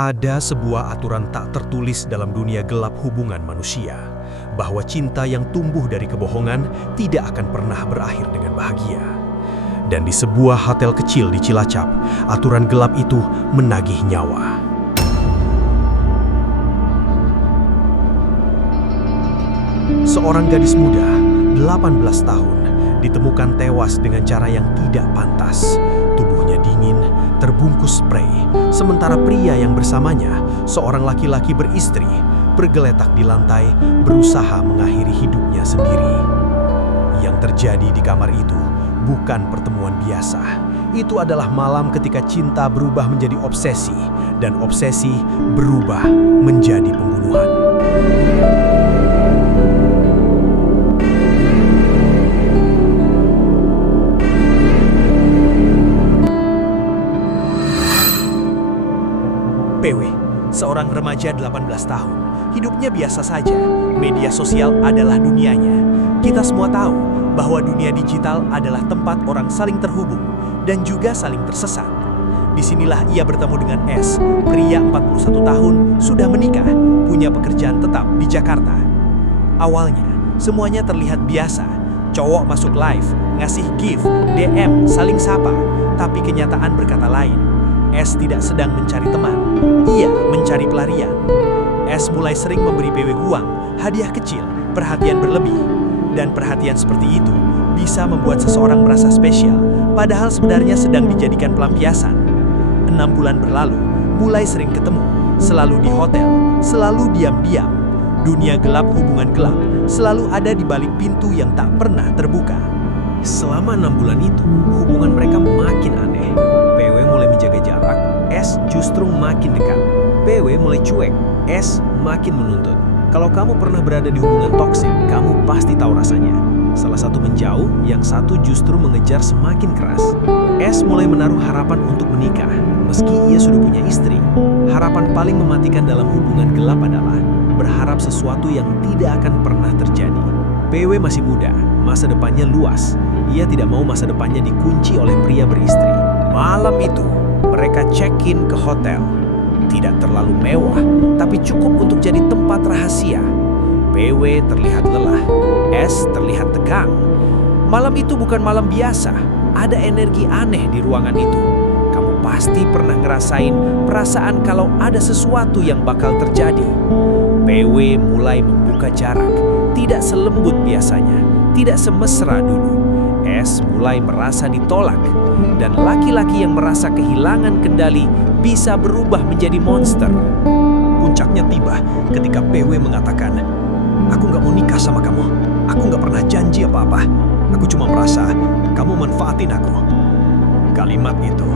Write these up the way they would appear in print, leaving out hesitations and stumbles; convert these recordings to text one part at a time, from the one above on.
Ada sebuah aturan tak tertulis dalam dunia gelap hubungan manusia, bahwa cinta yang tumbuh dari kebohongan tidak akan pernah berakhir dengan bahagia. Dan di sebuah hotel kecil di Cilacap, aturan gelap itu menagih nyawa. Seorang gadis muda, 18 tahun, ditemukan tewas dengan cara yang tidak pantas. Tubuhnya dingin, terbungkus sprei, sementara pria yang bersamanya, seorang laki-laki beristri, bergeletak di lantai, berusaha mengakhiri hidupnya sendiri. Yang terjadi di kamar itu bukan pertemuan biasa. Itu adalah malam ketika cinta berubah menjadi obsesi, dan obsesi berubah menjadi pembunuhan. PW, seorang remaja 18 tahun. Hidupnya biasa saja. Media sosial adalah dunianya. Kita semua tahu bahwa dunia digital adalah tempat orang saling terhubung dan juga saling tersesat. Disinilah ia bertemu dengan S, pria 41 tahun, sudah menikah, punya pekerjaan tetap di Jakarta. Awalnya, semuanya terlihat biasa. Cowok masuk live, ngasih gift, DM, saling sapa. Tapi kenyataan berkata lain. S tidak sedang mencari teman, ia mencari pelarian. S mulai sering memberi PW uang, hadiah kecil, perhatian berlebih. Dan perhatian seperti itu bisa membuat seseorang merasa spesial, padahal sebenarnya sedang dijadikan pelampiasan. 6 bulan berlalu, mulai sering ketemu, selalu di hotel, selalu diam-diam. Dunia gelap hubungan gelap selalu ada di balik pintu yang tak pernah terbuka. Selama 6 bulan itu, hubungan mereka makin aneh. PW mulai menjaga jarak, S justru makin dekat. PW mulai cuek, S makin menuntut. Kalau kamu pernah berada di hubungan toksik, kamu pasti tahu rasanya. Salah satu menjauh, yang satu justru mengejar semakin keras. S mulai menaruh harapan untuk menikah, meski ia sudah punya istri. Harapan paling mematikan dalam hubungan gelap adalah berharap sesuatu yang tidak akan pernah terjadi. PW masih muda, masa depannya luas. Ia tidak mau masa depannya dikunci oleh pria beristri. Malam itu, mereka check-in ke hotel. Tidak terlalu mewah, tapi cukup untuk jadi tempat rahasia. PW terlihat lelah, S terlihat tegang. Malam itu bukan malam biasa, ada energi aneh di ruangan itu. Kamu pasti pernah ngerasain perasaan kalau ada sesuatu yang bakal terjadi. PW mulai membuka jarak, tidak selembut biasanya, tidak semesra dulu. S mulai merasa ditolak, dan laki-laki yang merasa kehilangan kendali bisa berubah menjadi monster. Puncaknya tiba ketika PW mengatakan, "Aku gak mau nikah sama kamu. Aku gak pernah janji apa-apa. Aku cuma merasa kamu manfaatin aku." Kalimat itu,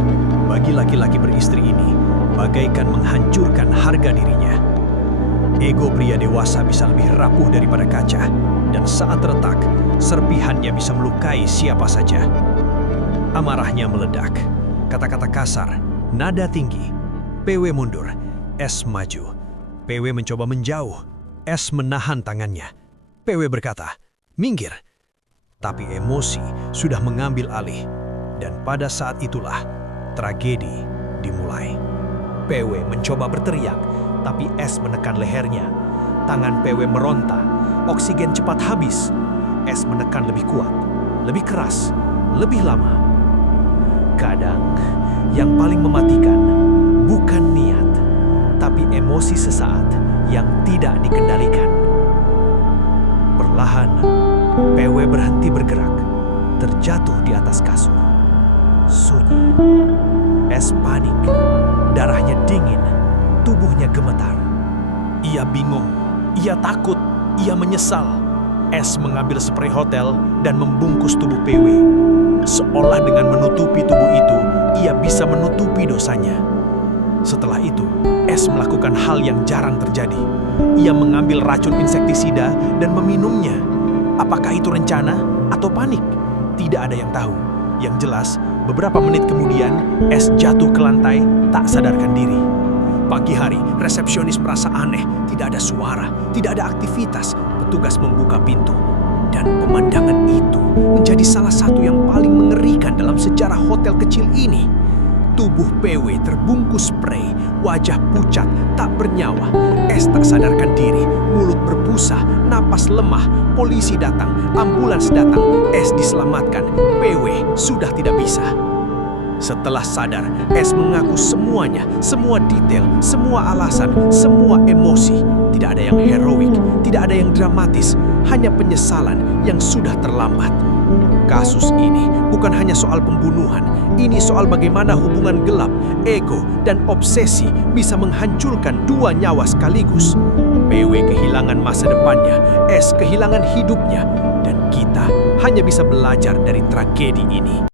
bagi laki-laki beristri ini, bagaikan menghancurkan harga dirinya. Ego pria dewasa bisa lebih rapuh daripada kaca, dan saat retak, serpihannya bisa melukai siapa saja. Amarahnya meledak, kata-kata kasar, nada tinggi. PW mundur, S maju. PW mencoba menjauh, S menahan tangannya. PW berkata, "Minggir." Tapi emosi sudah mengambil alih, dan pada saat itulah tragedi dimulai. PW mencoba berteriak, tapi S menekan lehernya. Tangan PW meronta, oksigen cepat habis. S menekan lebih kuat, lebih keras, lebih lama. Kadang, yang paling mematikan bukan niat, tapi emosi sesaat yang tidak dikendalikan. Perlahan, PW berhenti bergerak, terjatuh di atas kasur. Sunyi. S panik, darahnya dingin, tubuhnya gemetar. Ia bingung, ia takut, ia menyesal. S mengambil spray hotel dan membungkus tubuh PW. Seolah dengan menutupi tubuh itu, ia bisa menutupi dosanya. Setelah itu, S melakukan hal yang jarang terjadi. Ia mengambil racun insektisida dan meminumnya. Apakah itu rencana atau panik? Tidak ada yang tahu. Yang jelas, beberapa menit kemudian, S jatuh ke lantai, tak sadarkan diri. Pagi hari, resepsionis merasa aneh. Tidak ada suara, tidak ada aktivitas. Petugas membuka pintu. Dan pemandangan itu menjadi salah satu yang paling mengerikan dalam sejarah hotel kecil ini. Tubuh PW terbungkus sprei, wajah pucat, tak bernyawa. S tak sadarkan diri, mulut berbusa, napas lemah. Polisi datang, ambulans datang, S diselamatkan. PW sudah tidak bisa. Setelah sadar, S mengaku semuanya, semua detail, semua alasan, semua emosi. Tidak ada yang heroik, tidak ada yang dramatis, hanya penyesalan yang sudah terlambat. Kasus ini bukan hanya soal pembunuhan, ini soal bagaimana hubungan gelap, ego, dan obsesi bisa menghancurkan dua nyawa sekaligus. PW kehilangan masa depannya, S kehilangan hidupnya, dan kita hanya bisa belajar dari tragedi ini.